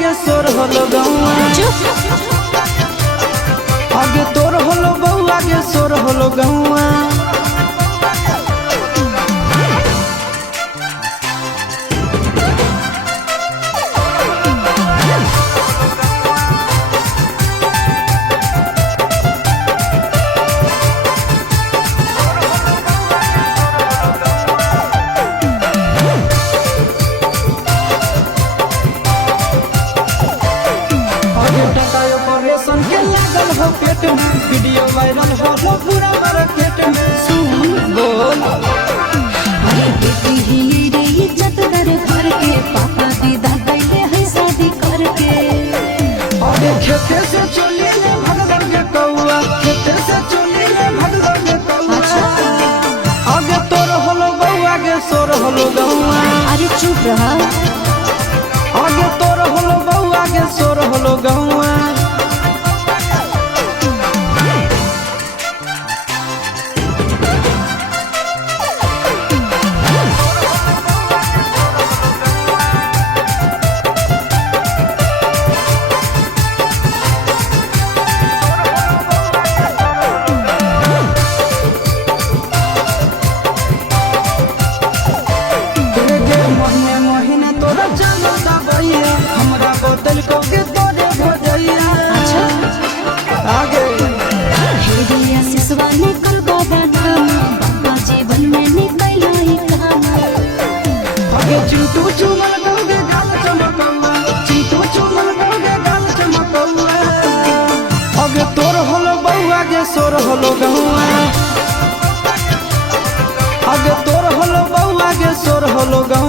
गे सोर होलो गौआ आगे तोर होलो बउआ गे सोर होलो गौआ पेट में वीडियो वायरल हो पूरा मार्केट में सुन बोल अरे बेटी ही रे इज्जत कर घर के पापा दीदा कैले है शादी करके अरे खेते से चली ले भगदड़ के कौआ खेते से चली ले भगदड़ के कौआ आगे तोर होलो बउआ गे सोर होलो गौआ अरे चुप रहा आगे तोर होलो बउआ गे सोर होलो गौआ हमरा बोतल को के तोरे भजैया आगे हेरिया सिसवा ने कल बाबा नाम बाबा जीवन में निकल आई काम आगे चिंटू चुमल गौगे गाल चमकौआ चिंटू चुमल गौगे गाल चमकौआ आगे तोर होलो बउआ गे सोर होलो गौआ आगे तोर होलो बउआ गे सोर होलो गौआ।